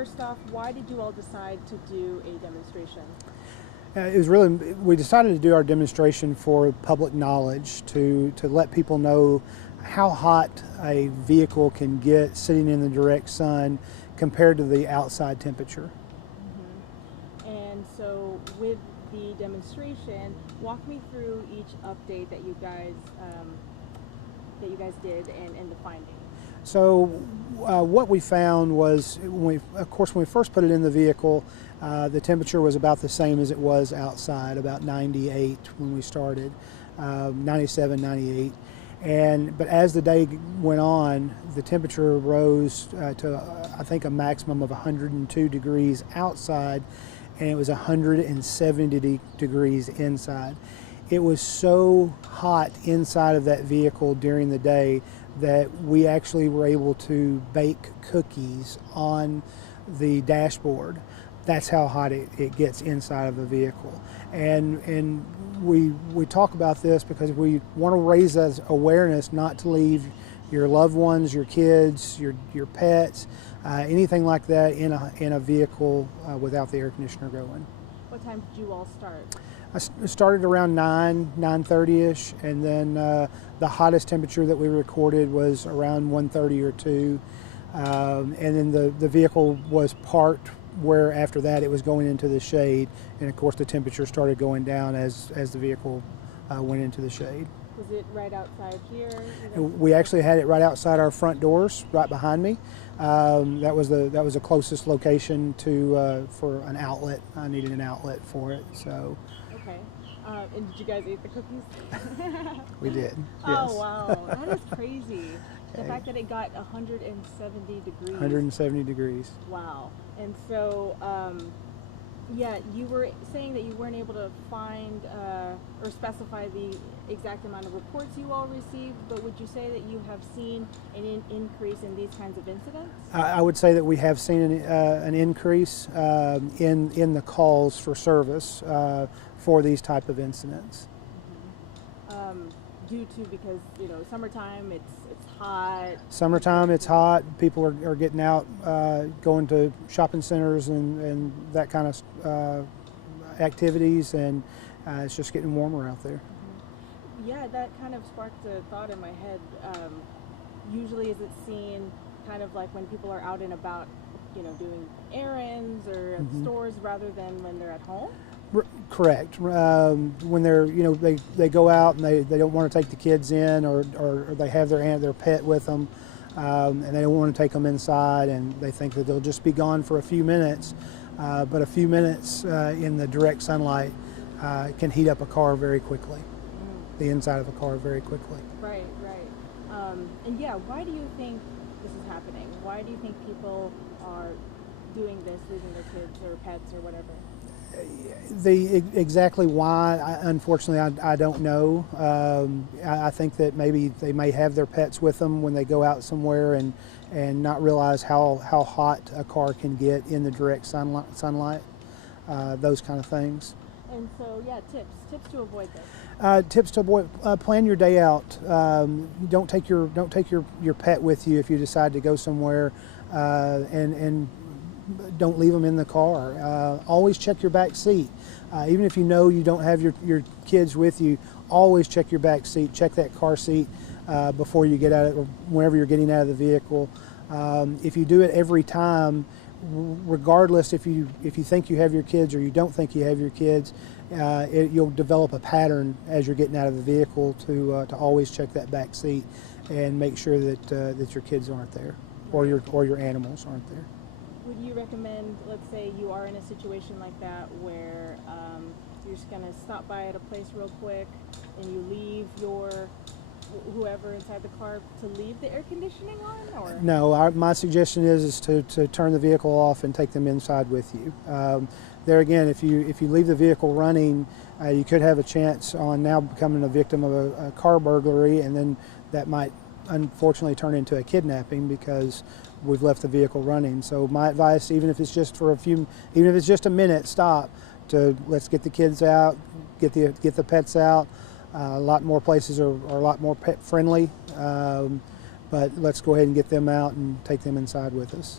first off, why did you all decide to do a demonstration? It was really, we decided to do our demonstration for public knowledge, to let people know how hot a vehicle can get sitting in the direct sun compared to the outside temperature. And so with the demonstration, walk me through each update that you guys did and the findings. So what we found was, of course, when we first put it in the vehicle, the temperature was about the same as it was outside, about 98 when we started, 97, 98. But as the day went on, the temperature rose to, I think, a maximum of 102 degrees outside, and it was 170 degrees inside. It was so hot inside of that vehicle during the day that we actually were able to bake cookies on the dashboard. That's how hot it gets inside of the vehicle. And we talk about this because we want to raise that awareness not to leave your loved ones, your kids, your pets, anything like that in a vehicle without the air conditioner going. What time did you all start? I started around 9:30ish, and then the hottest temperature that we recorded was around 1:30 or 2. And then the vehicle was parked where after that it was going into the shade, and of course the temperature started going down as the vehicle went into the shade. Was it right outside here? We actually had it right outside our front doors, right behind me. That was the closest location to for an outlet. I needed an outlet for it, so. Okay. And did you guys eat the cookies? We did. Oh, yes. wow. That is crazy. The fact that it got 170 degrees. 170 degrees. Wow. And so, yeah, you were saying that you weren't able to find or specify the exact amount of reports you all received, but would you say that you have seen an increase in these kinds of incidents? I would say that we have seen an increase in the calls for service for these type of incidents. Due to, because summertime, it's hot. Summertime, it's hot. People are getting out, going to shopping centers and that kind of activities, and it's just getting warmer out there. Yeah, that kind of sparked a thought in my head. Usually, is it seen kind of like when people are out and about, doing errands or at stores rather than when they're at home? Correct. When they're, they go out and they don't want to take the kids in, or they have their pet with them, and they don't want to take them inside, and they think that they'll just be gone for a few minutes. But a few minutes in the direct sunlight can heat up a car very quickly, the inside of a car very quickly. Right, right. And yeah, why do you think this is happening? Why do you think people are doing this, leaving their kids or pets or whatever? Exactly why, unfortunately, I don't know. I think that maybe they may have their pets with them when they go out somewhere and not realize how hot a car can get in the direct sunlight, those kind of things. And so, yeah, tips to avoid this. Tips to avoid: plan your day out. Don't take your pet with you if you decide to go somewhere, and don't leave them in the car. Always check your back seat. Even if you know you don't have your kids with you, always check your back seat. Check that car seat before you get out of it, or whenever you're getting out of the vehicle. If you do it every time, regardless if you think you have your kids or you don't think you have your kids, you'll develop a pattern as you're getting out of the vehicle to always check that back seat and make sure that your kids aren't there, or your animals aren't there. Would you recommend, let's say you are in a situation like that where you're just going to stop by at a place real quick and you leave your whoever inside the car to leave the air conditioning on? Or? No, my suggestion is to turn the vehicle off and take them inside with you. There again, if you leave the vehicle running, you could have a chance on now becoming a victim of a car burglary, and then that might unfortunately turn into a kidnapping because we've left the vehicle running. So my advice, even if it's just for even if it's just a minute, stop. Let's get the kids out, get the pets out. A lot more places are a lot more pet friendly, but let's go ahead and get them out and take them inside with us.